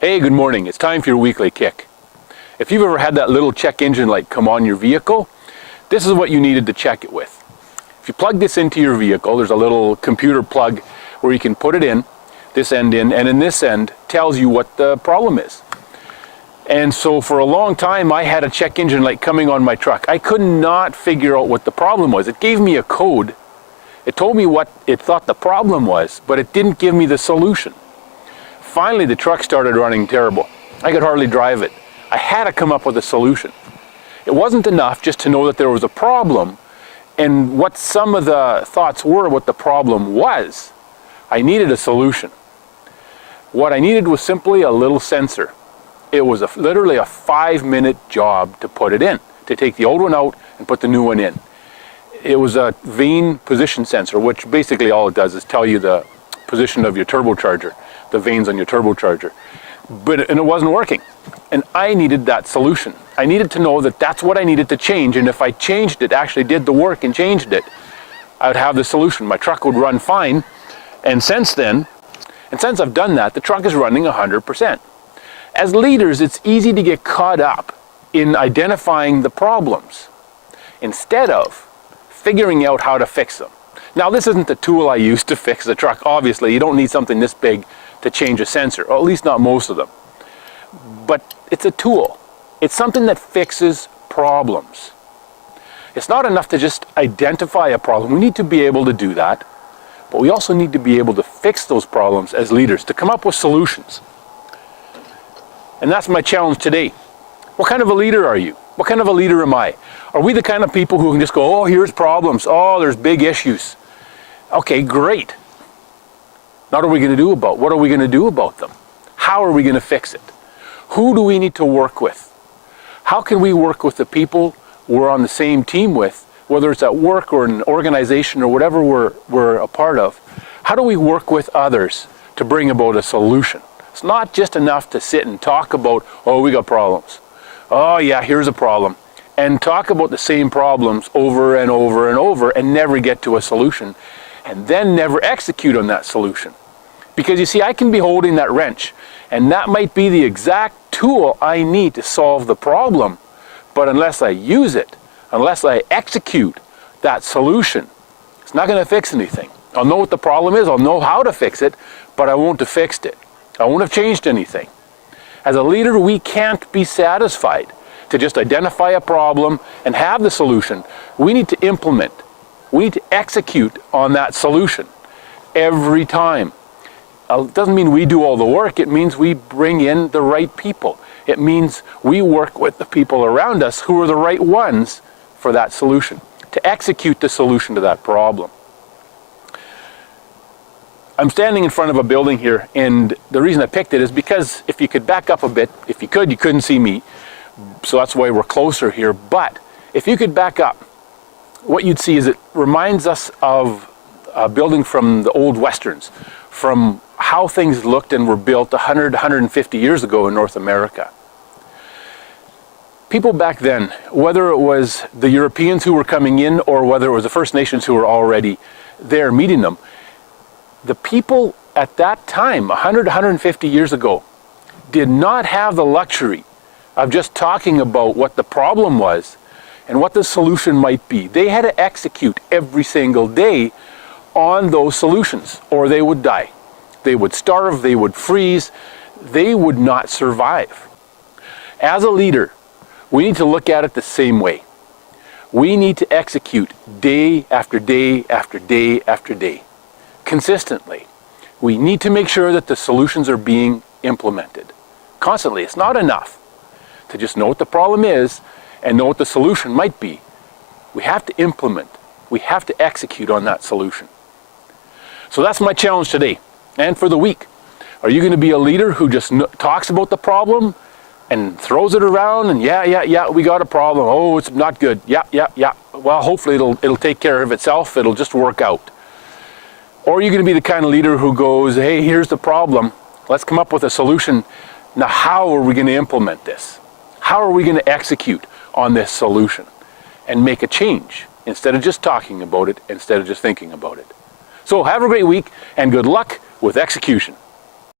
Hey, good morning. It's time for your weekly kick. If you've ever had that little check engine light come on your vehicle, this is what you needed to check it with. If you plug this into your vehicle, there's a little computer plug where you can put it in, this end in, and in this end tells you what the problem is. And so for a long time, I had a check engine light coming on my truck. I could not figure out what the problem was. It gave me a code. It told me what it thought the problem was, but it didn't give me the solution. Finally, the truck started running terrible. I could hardly drive it. I had to come up with a solution. It wasn't enough just to know that there was a problem and what some of the thoughts were, what the problem was. I needed a solution. What I needed was simply a little sensor. It was literally a 5-minute job to put it in, to take the old one out and put the new one in. It was a vane position sensor, which basically all it does is tell you the position of your turbocharger, the vanes on your turbocharger. And it wasn't working. And I needed that solution. I needed to know that that's what I needed to change, and if I changed it, actually did the work and changed it, I would have the solution. My truck would run fine, and since I've done that, the truck is running 100%. As leaders, it's easy to get caught up in identifying the problems instead of figuring out how to fix them. Now, this isn't the tool I use to fix the truck. Obviously, you don't need something this big to change a sensor, or at least not most of them. But it's a tool. It's something that fixes problems. It's not enough to just identify a problem. We need to be able to do that, but we also need to be able to fix those problems as leaders, to come up with solutions. And that's my challenge today. What kind of a leader are you? What kind of a leader am I? Are we the kind of people who can just go, oh, here's problems, oh, there's big issues. Okay, great. What are we going to do about them? How are we going to fix it? Who do we need to work with? How can we work with the people we're on the same team with, whether it's at work or an organization or whatever we're a part of? How do we work with others to bring about a solution? It's not just enough to sit and talk about, oh, we got problems. Oh yeah, here's a problem. And talk about the same problems over and over and over and never get to a solution. And then never execute on that solution. Because you see, I can be holding that wrench, and that might be the exact tool I need to solve the problem. But unless I use it, unless I execute that solution, it's not going to fix anything. I'll know what the problem is, I'll know how to fix it, but I won't have fixed it. I won't have changed anything. As a leader, we can't be satisfied to just identify a problem and have the solution. We need to implement. We need to execute on that solution every time. It doesn't mean we do all the work. It means we bring in the right people. It means we work with the people around us who are the right ones for that solution, to execute the solution to that problem. I'm standing in front of a building here, and the reason I picked it is because if you could back up a bit, if you could, you couldn't see me, so that's why we're closer here, but if you could back up, what you'd see is it reminds us of a building from the old westerns, from how things looked and were built 100, 150 years ago in North America. People back then, whether it was the Europeans who were coming in or whether it was the First Nations who were already there meeting them, the people at that time, 100, 150 years ago, did not have the luxury of just talking about what the problem was and what the solution might be. They had to execute every single day on those solutions, or they would die. They would starve, they would freeze, they would not survive. As a leader, we need to look at it the same way. We need to execute day after day after day after day, consistently. We need to make sure that the solutions are being implemented constantly. It's not enough to just know what the problem is and know what the solution might be. We have to implement. We have to execute on that solution. So that's my challenge today and for the week. Are you going to be a leader who just talks about the problem and throws it around and yeah, we got a problem. Oh, it's not good. Yeah. Well, hopefully it'll take care of itself. It'll just work out. Or are you going to be the kind of leader who goes, hey, here's the problem. Let's come up with a solution. Now, how are we going to implement this? How are we going to execute on this solution and make a change instead of just talking about it, instead of just thinking about it? So have a great week and good luck with execution.